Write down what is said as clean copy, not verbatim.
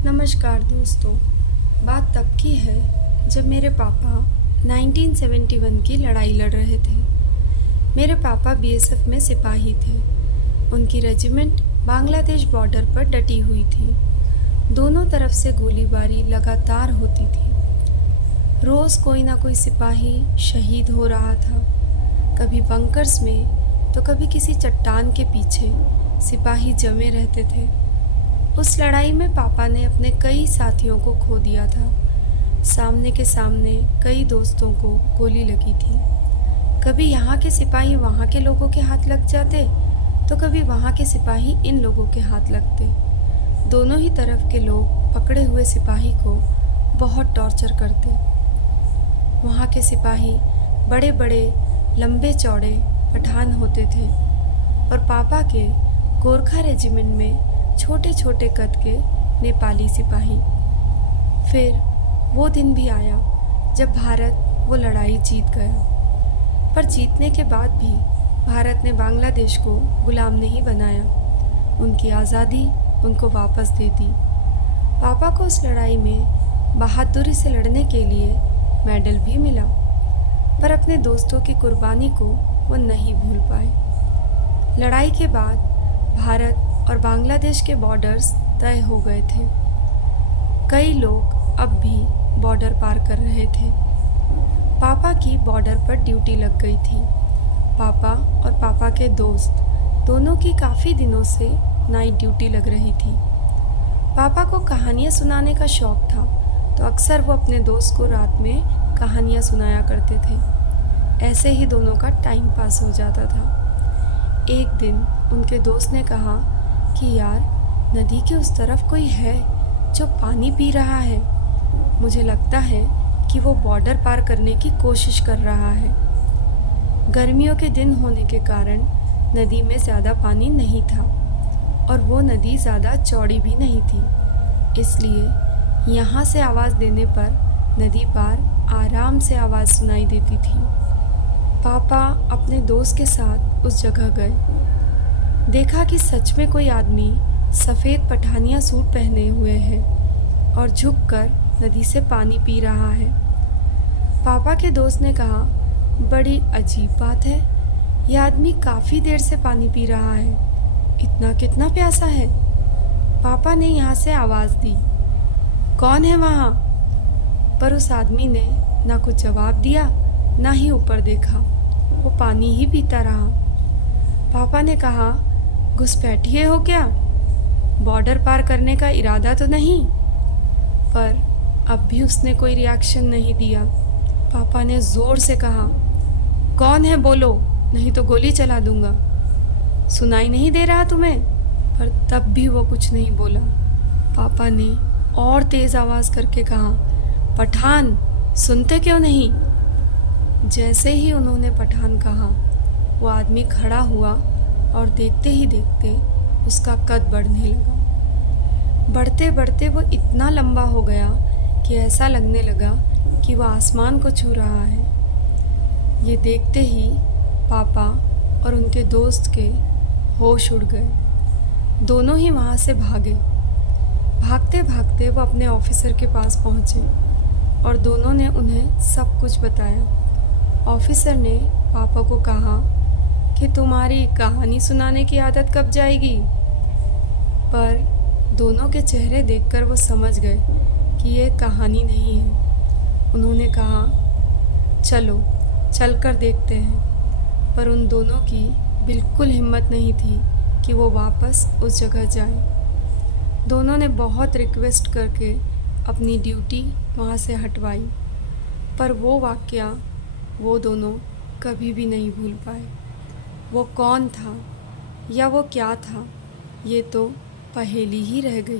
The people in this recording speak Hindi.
नमस्कार दोस्तों। बात तब की है जब मेरे पापा 1971 की लड़ाई लड़ रहे थे। मेरे पापा बीएसएफ में सिपाही थे। उनकी रेजिमेंट बांग्लादेश बॉर्डर पर डटी हुई थी। दोनों तरफ से गोलीबारी लगातार होती थी। रोज़ कोई ना कोई सिपाही शहीद हो रहा था। कभी बंकर्स में तो कभी किसी चट्टान के पीछे सिपाही जमे रहते थे। उस लड़ाई में पापा ने अपने कई साथियों को खो दिया था। सामने के सामने कई दोस्तों को गोली लगी थी। कभी यहाँ के सिपाही वहाँ के लोगों के हाथ लग जाते तो कभी वहाँ के सिपाही इन लोगों के हाथ लगते। दोनों ही तरफ के लोग पकड़े हुए सिपाही को बहुत टॉर्चर करते। वहाँ के सिपाही बड़े बड़े लंबे चौड़े पठान होते थे और पापा के गोरखा रेजिमेंट में छोटे छोटे कद के नेपाली सिपाही। फिर वो दिन भी आया जब भारत वो लड़ाई जीत गया। पर जीतने के बाद भी भारत ने बांग्लादेश को गुलाम नहीं बनाया। उनकी आज़ादी उनको वापस दे दी। पापा को उस लड़ाई में बहादुरी से लड़ने के लिए मेडल भी मिला, पर अपने दोस्तों की कुर्बानी को वो नहीं भूल पाए। लड़ाई के बाद भारत और बांग्लादेश के बॉर्डर्स तय हो गए थे। कई लोग अब भी बॉर्डर पार कर रहे थे। पापा की बॉर्डर पर ड्यूटी लग गई थी। पापा और पापा के दोस्त दोनों की काफ़ी दिनों से नाइट ड्यूटी लग रही थी। पापा को कहानियाँ सुनाने का शौक़ था, तो अक्सर वो अपने दोस्त को रात में कहानियाँ सुनाया करते थे। ऐसे ही दोनों का टाइम पास हो जाता था। एक दिन उनके दोस्त ने कहा कि यार, नदी के उस तरफ कोई है जो पानी पी रहा है। मुझे लगता है कि वो बॉर्डर पार करने की कोशिश कर रहा है। गर्मियों के दिन होने के कारण नदी में ज़्यादा पानी नहीं था और वो नदी ज़्यादा चौड़ी भी नहीं थी, इसलिए यहाँ से आवाज़ देने पर नदी पार आराम से आवाज़ सुनाई देती थी। पापा अपने दोस्त के साथ उस जगह गए। देखा कि सच में कोई आदमी सफ़ेद पठानिया सूट पहने हुए है और झुककर नदी से पानी पी रहा है। पापा के दोस्त ने कहा, बड़ी अजीब बात है, यह आदमी काफ़ी देर से पानी पी रहा है। इतना कितना प्यासा है। पापा ने यहाँ से आवाज़ दी, कौन है वहाँ? पर उस आदमी ने ना कुछ जवाब दिया, ना ही ऊपर देखा। वो पानी ही पीता रहा। पापा ने कहा, घुसपैठिए हो क्या? बॉर्डर पार करने का इरादा तो नहीं? पर अब भी उसने कोई रिएक्शन नहीं दिया। पापा ने ज़ोर से कहा, कौन है बोलो, नहीं तो गोली चला दूंगा। सुनाई नहीं दे रहा तुम्हें? पर तब भी वो कुछ नहीं बोला। पापा ने और तेज़ आवाज़ करके कहा, पठान, सुनते क्यों नहीं? जैसे ही उन्होंने पठान कहा, वो आदमी खड़ा हुआ और देखते ही देखते उसका कद बढ़ने लगा। बढ़ते बढ़ते वो इतना लंबा हो गया कि ऐसा लगने लगा कि वो आसमान को छू रहा है। ये देखते ही पापा और उनके दोस्त के होश उड़ गए। दोनों ही वहाँ से भागे। भागते भागते वो अपने ऑफिसर के पास पहुँचे और दोनों ने उन्हें सब कुछ बताया। ऑफिसर ने पापा को कहा कि तुम्हारी कहानी सुनाने की आदत कब जाएगी? पर दोनों के चेहरे देखकर वो समझ गए कि ये कहानी नहीं है। उन्होंने कहा, चलो चलकर देखते हैं। पर उन दोनों की बिल्कुल हिम्मत नहीं थी कि वो वापस उस जगह जाए। दोनों ने बहुत रिक्वेस्ट करके अपनी ड्यूटी वहाँ से हटवाई, पर वो वाक़या वो दोनों कभी भी नहीं भूल पाए। वो कौन था या वो क्या था, ये तो पहेली ही रह गई।